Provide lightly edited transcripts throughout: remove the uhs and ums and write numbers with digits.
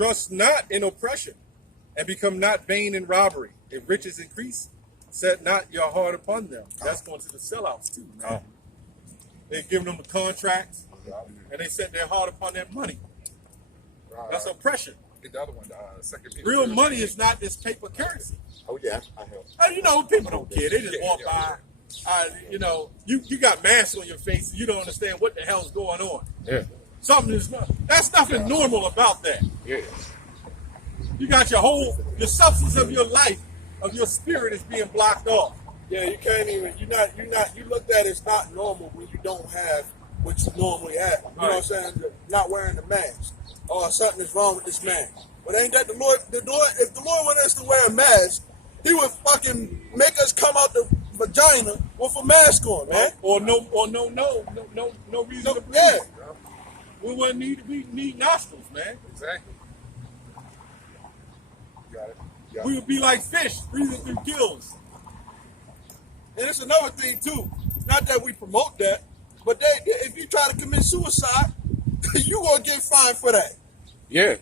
Trust not in oppression, and become not vain in robbery. If riches increase, set not your heart upon them. That's going to the sellouts too, man. They're giving them the contracts, and they set their heart upon that money. That's oppression. The other one, second Peter. Real money is not this paper currency. Oh yeah, I know. You know, people don't care. They just walk by. You know, you got masks on your face. You don't understand what the hell's going on. Yeah. Something is not. That's nothing normal about that. Yeah. You got the substance of your life, of your spirit is being blocked off. Yeah, you can't even. You looked at it as not normal when you don't have what you normally have. You know what I'm saying? Not wearing the mask. Oh, something is wrong with this man. But ain't that the Lord? If the Lord wanted us to wear a mask, He would fucking make us come out the vagina with a mask on, man. Or no reason to breathe. Yeah. We wouldn't need nostrils, man. Exactly. You got it. We would be like fish, breathing through gills. And it's another thing too. Not that we promote that, but if you try to commit suicide, you gonna get fined for that. Yeah.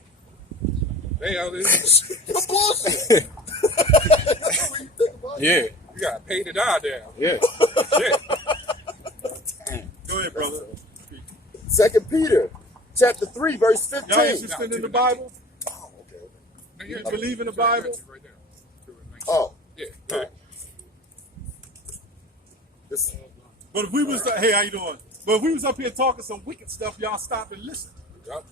It's bullshit. That's what you think about it. Yeah. You gotta pay to die there. Yeah. Go ahead, brother. 2 Peter, chapter 3, verse 15. Y'all interested in the Bible? Oh, okay. You believe in the Bible? Right there. Oh, Yeah. all right. This, But if we was, hey, how you doing? But if we was up here talking some wicked stuff, y'all stop and listen. Yep.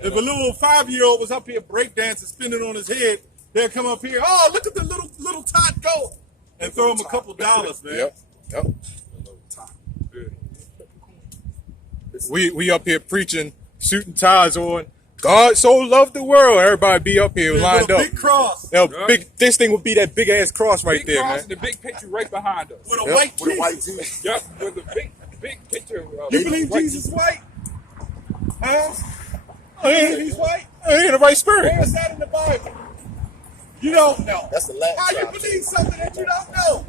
If a little 5-year-old was up here breakdancing, spinning on his head, they'd come up here, oh, look at the little tot go, and throw him a couple dollars, man. Yep. We up here preaching, shooting ties on. God so loved the world. Everybody be up here lined With a up. big cross. This thing would be that big ass cross right Big there, cross man. and the big picture right behind us. With a Yep. white with a white Jesus. Jesus. Yep. With a big picture. You believe white Jesus is white? Huh? He's white? He in the right spirit. Where is that in the Bible? You don't know. That's the Latin How you tribe. believe something that you don't know?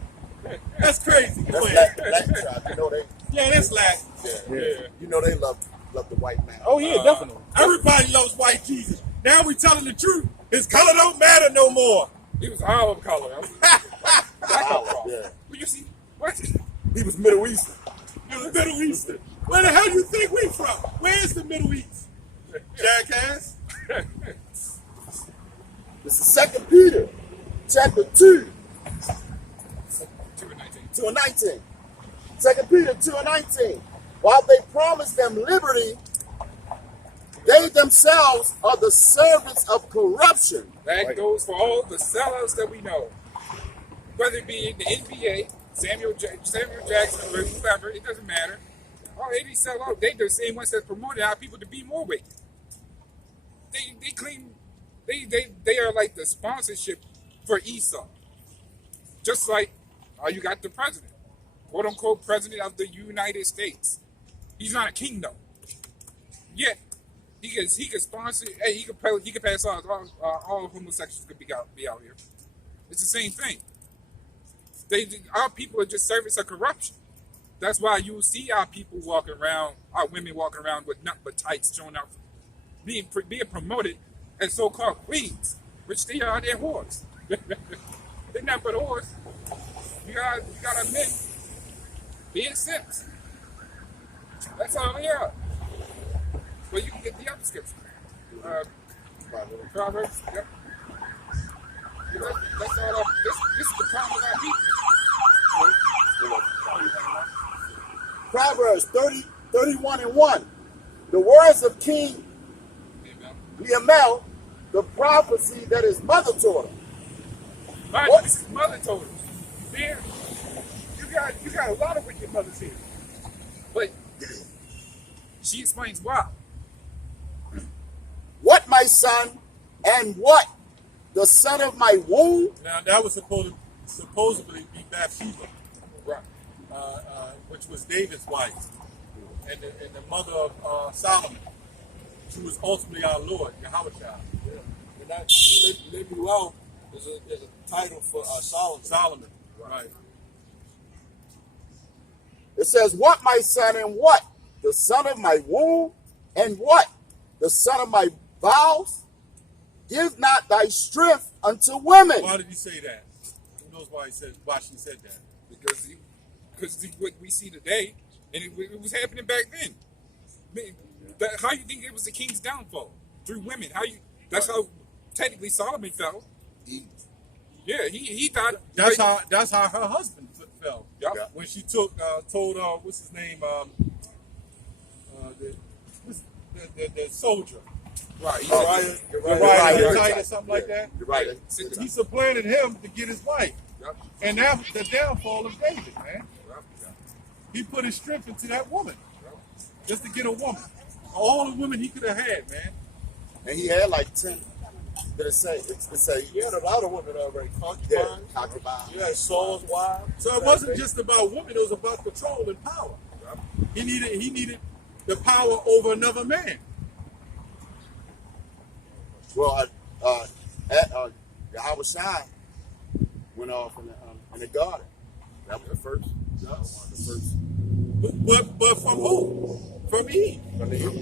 That's crazy. Go That's ahead. Latin tribe. You know they. Yeah, that's Latin. Yeah. You know they love the white man. Oh yeah, definitely. Everybody loves white Jesus. Now we telling the truth. His color don't matter no more. He was olive color. Yeah. Well, you see, what? He was Middle Eastern. He was Middle Eastern. Where the hell you think we from? Where's the Middle East? Jackass. This is 2 Peter, chapter 2, 2:19. 2 Peter 2:19. While they promise them liberty, they themselves are the servants of corruption. That goes for all the sellouts that we know. Whether it be in the NBA, Samuel Jackson, or whoever, it doesn't matter. All they sell out. They the same ones that promoted our people to be more wicked. They claim they are like the sponsorship for Esau. Just like you got the president, quote unquote president of the United States. He's not a king though. Yet he can sponsor. Hey, he can pass laws. All homosexuals could be out here. It's the same thing. Our people are just servants of corruption. That's why you see our people walking around, our women walking around with nothing but tights showing out, being promoted as so-called queens, which they are. They're whores. They're not but whores. You got our men being simps. That's all they are. Well, you can get the other scripture. Proverbs. Yep. That's all. This is the problem with our people. Proverbs 31:1. The words of King Lemuel, the prophecy that his mother taught him. What? His mother told him. There, you got a lot of wicked mothers here. But she explains why. What, my son, and what? The son of my womb? Now that was supposedly be Bathsheba, Right. which was David's wife, and the mother of Solomon. She was ultimately our Lord, Yahweh. Yeah. And that Lemuel is a title for Solomon. Solomon, right? It says, what, my son, and what? The son of my womb? And what? the son of my vows, give not thy strength unto women. Why did he say that? Who knows why she said that? Because what we see today, and it was happening back then. How you think it was the king's downfall? Through women. That's how technically Solomon fell. Yeah, he thought That's how her husband fell. Yep. When she told what's his name, the soldier, right. Uriah or something like that. You're right. He supplanted him to get his wife, Yep. and that's the downfall of David, man. Yep. He put his strength into that woman just to get a woman. All the women he could have had, man. And he had like 10. Did it say? It say He had a lot of women already. yeah, Concubines. concubines. He had Saul's wives. So it wasn't just about women; it was about control and power. He needed the power over another man. Well, Yahweh Shai went off in the garden. That was the first. That was one of the first. But from who? From Eve.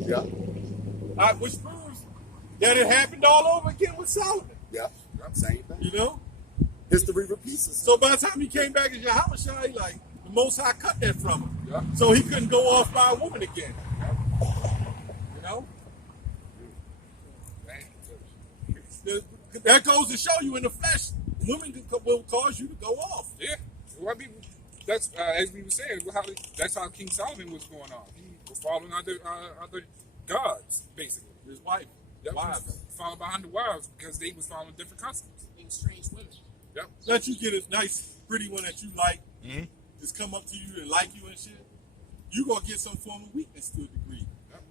Yeah. Which proves that it happened all over again with Solomon. Yeah. Same thing. You know? History repeats itself. So by the time he came back as Yahweh Shai, like, the Most High cut that from him. Yeah. So he couldn't go off by a woman again. You know? That goes to show you in the flesh, women will cause you to go off. Yeah. Well, I mean, that's as we were saying. That's how King Solomon was going on. He was following other gods, basically. His wife. Yep. Wives. Following behind the wives because they was following different customs. Being strange women. Yep. Let you get a nice, pretty one that you like, just come up to you and like you and shit. You gonna get some form of weakness to a degree. Yep.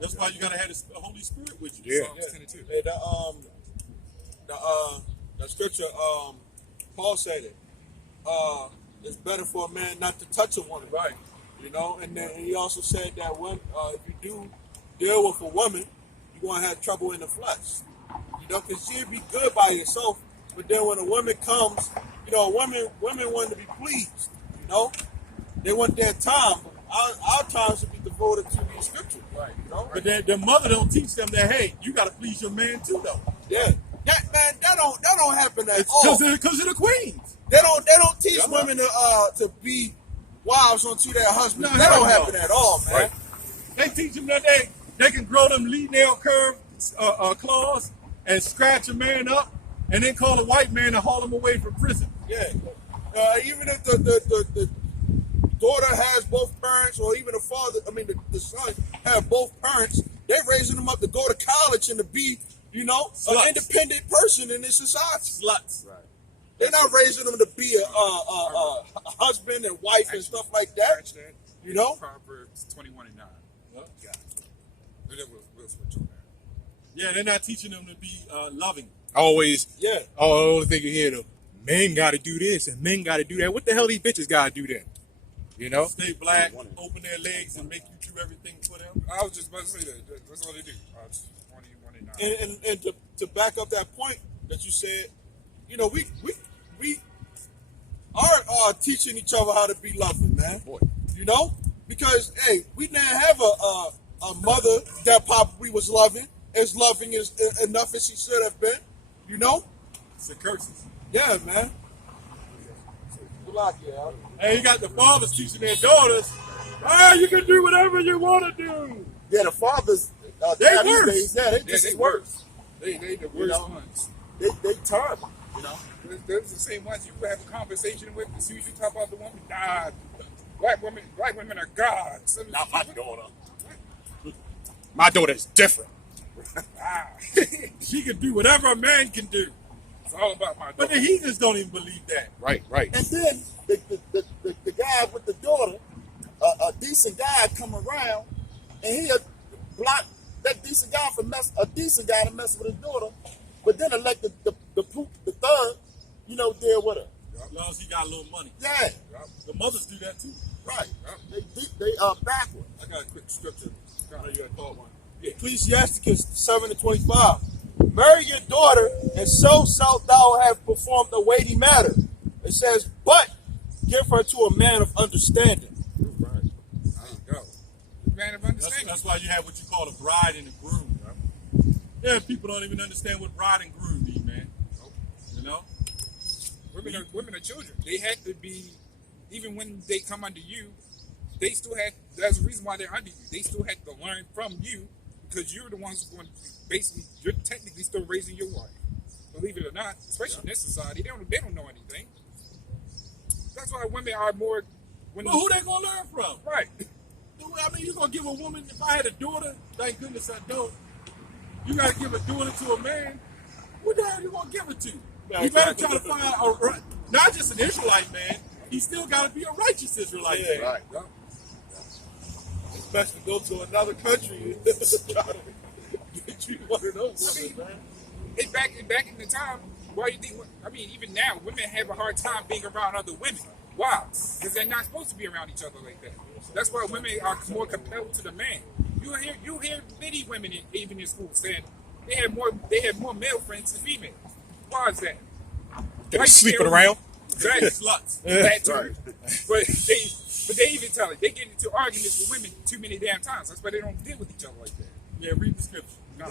That's why you gotta have the Holy Spirit with you. Yeah. Psalms 10 and 2. Hey, the scripture, Paul said it. It's better for a man not to touch a woman, Right. you know. And then he also said that when if you do deal with a woman, you're gonna have trouble in the flesh, you know, because you'll be good by yourself, but then when a woman comes, you know, women want to be pleased, you know. They want their time. Our time should be devoted to the scripture, Right. you know. But the mother don't teach them that, hey, you gotta please your man too, though. Yeah, that don't happen at all. Because of the queens. They don't teach Yeah. women to be wives unto their husbands. No, that don't no. happen at all, man. Right. They teach them that they can grow them lead nail curve claws and scratch a man up and then call a white man to haul him away from prison. Yeah. Even if the daughter has both parents, or even the father, the son have both parents, they're raising them up to go to college and to be, you know, Sluts. an independent person in this society. Sluts. Right. They're not raising them to be a husband and wife and stuff like that. Scratch that. You know? Proverbs 21 and 9. Yep. Yeah. And then we'll switch on that. Yeah, they're not teaching them to be loving. Always, Yeah. the only thing you hear, though, men got to do this and men got to do that. What the hell these bitches got to do then? You know? Stay black, open their legs, and make you do everything for them. I was just about to say that. That's all they do. 21 and 9. And to back up that point that you said, you know, we are teaching each other how to be loving, man. Boy. You know, because hey, we didn't have a mother that probably was loving as enough as she should have been. You know, It's the curses. yeah, man. Good luck, yeah. And you got the fathers teaching their daughters, you can do whatever you want to do. Yeah, the fathers. They these worse. days, yeah, they Yeah, just they as worse. They the You worst know? ones. They terrible. You know. Those the same ones you have a conversation with. As soon as you talk about the woman, nah, black women are gods. Not my daughter. My daughter's different. Ah. She can do whatever a man can do. It's all about my But the daughter. heathens don't even believe that. Right, right. And then the guy with the daughter, a decent guy come around, and he'll block that decent guy to mess with his daughter, but then elect the thug, you know, deal with her. As long as he got a little money. Yeah, The mothers do that too. right. They backward. I got a quick scripture. I know you got a thought one. Ecclesiasticus 7:25. Marry your daughter, and so shalt thou have performed a weighty matter. It says, but give her to a man of understanding. Right. There you go. Man of understanding. That's why you have what you call a bride and a groom. Yeah, people don't even understand what bride and groom mean, man. You know? Women are children. They have to be, even when they come under you, they still have. There's a reason why they're under you. They still have to learn from you because you're the ones who are going. Basically, you're technically still raising your wife. Believe it or not, especially in this society, they don't know anything. That's why women are more. Well, who they gonna learn from? Right. I mean, you gonna give a woman? If I had a daughter, thank goodness I don't. You gotta give a daughter to a man. What the hell you gonna give it to? You better try to find not just an Israelite man. He still gotta be a righteous Israelite man. Right. Especially go to another country and try to get you one of those women, man. Back in the time, why you think? I mean, even now, women have a hard time being around other women. Why? Because they're not supposed to be around each other like that. That's why women are more compelled to the man. You hear many women even in school saying they have more male friends than females. Why is that? They're sleeping around. Exactly. Sluts. That too. Right. But they even tell it. They get into arguments with women too many damn times. That's why they don't deal with each other like that. Yeah, read the scripture. No,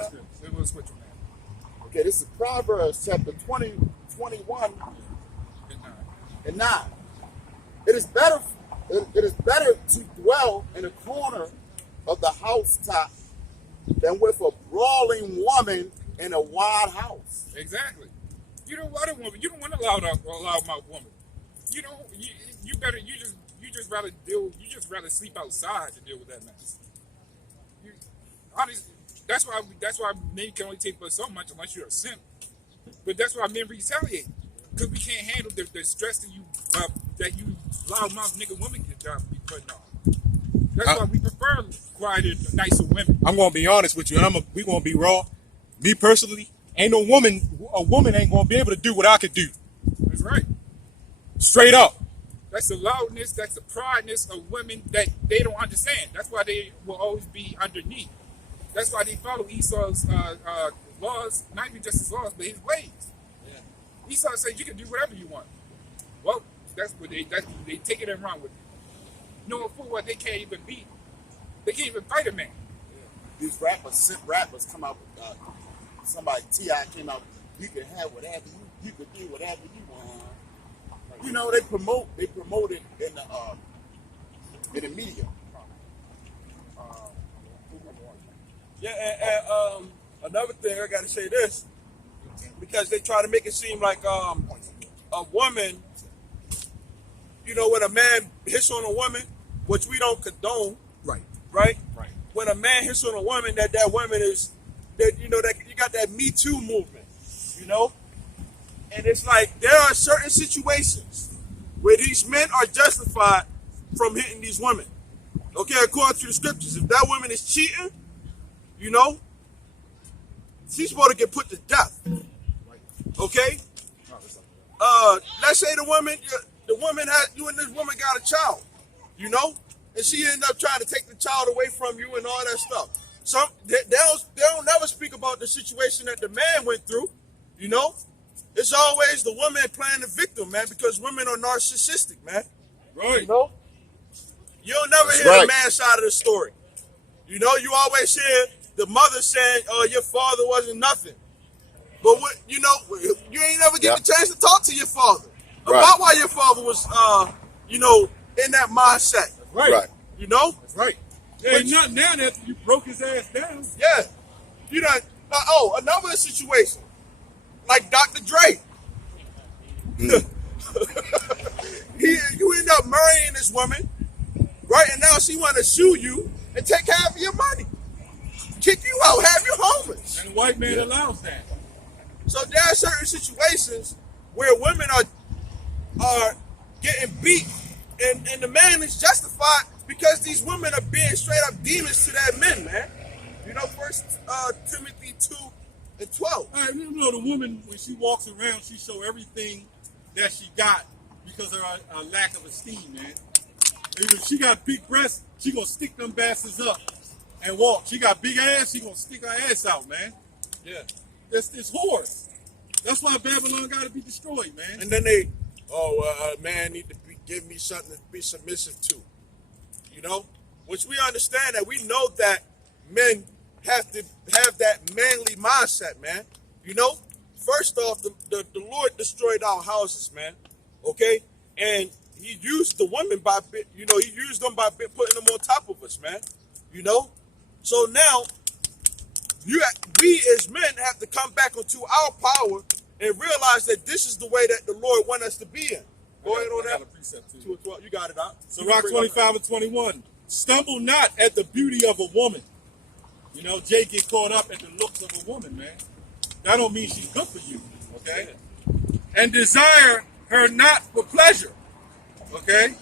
we'll switch on that. Okay, this is Proverbs chapter 20, 21 and 9. It is better to dwell in a corner of the housetop than with a brawling woman in a wide house. Exactly. You don't want a woman. You don't want a loudmouth woman. You don't. You better. You just rather deal. You just rather sleep outside to deal with that mess. Honestly, that's why men can only take us so much unless you're a simp. But that's why men retaliate because we can't handle the stress that you loudmouth nigga women can be putting on. That's why we prefer quieter, nicer women. I'm gonna be honest with you, and we gonna be raw. Me personally, a woman ain't gonna be able to do what I could do. That's right. Straight up. That's the loudness, that's the prideness of women that they don't understand. That's why they will always be underneath. That's why they follow Esau's laws, not even just his laws, but his ways. Yeah. Esau said you can do whatever you want. Well, that's what they take it and run with it. Knowing full well they can't even fight a man. Yeah. These simp rappers come out with somebody T.I. came out. You can have whatever you can do whatever you want. You know they promote it in the media. Yeah, and another thing I got to say this because they try to make it seem like a woman, you know, when a man hits on a woman, which we don't condone, right? When a man hits on a woman, that woman is that you know that you got that Me Too movement, you know, and it's like there are certain situations where these men are justified from hitting these women. Okay, according to the scriptures, if that woman is cheating, you know, she's supposed to get put to death. Okay? Let's say the woman you and this woman got a child, you know, and she ended up trying to take the child away from you and all that stuff. They don't never speak about the situation that the man went through, you know. It's always the woman playing the victim, man, because women are narcissistic, man. Right. You know? You'll never hear the man's side of the story. You know, you always hear the mother saying, "Oh, your father wasn't nothing." But what you ain't never get the chance to talk to your father about why your father was, in that mindset. Right. You know. That's right. Yeah, ain't nothing now that you broke his ass down. Yeah. You know. Another situation like Dr. Dre. You end up marrying this woman, right? And now she want to sue you and take half of your money, kick you out, have you homeless. And the white man allows that. So there are certain situations where women are getting beat, and the man is justified because these women are being straight up demons to that men, man. You know, First Timothy 2:12. All right, you know, the woman, when she walks around, she show everything that she got because of her lack of esteem, man. If she got big breasts, she gonna stick them bastards up and walk. She got big ass, she gonna stick her ass out, man. Yeah. It's horse. That's why Babylon got to be destroyed, man. And then a man need to give me something to be submissive to. You know? Which we understand that we know that men have to have that manly mindset, man. You know, first off, the Lord destroyed our houses, man. Okay, and He used the women by, you know, He used them by putting them on top of us, man. You know, so now we as men have to come back into our power and realize that this is the way that the Lord wants us to be in. Go ahead on I got that. a precept too. 2 and 12. You got it out. So Rock 25 and 21. Stumble not at the beauty of a woman. You know, Jay get caught up at the looks of a woman, man. That don't mean she's good for you, okay? And desire her not for pleasure, okay?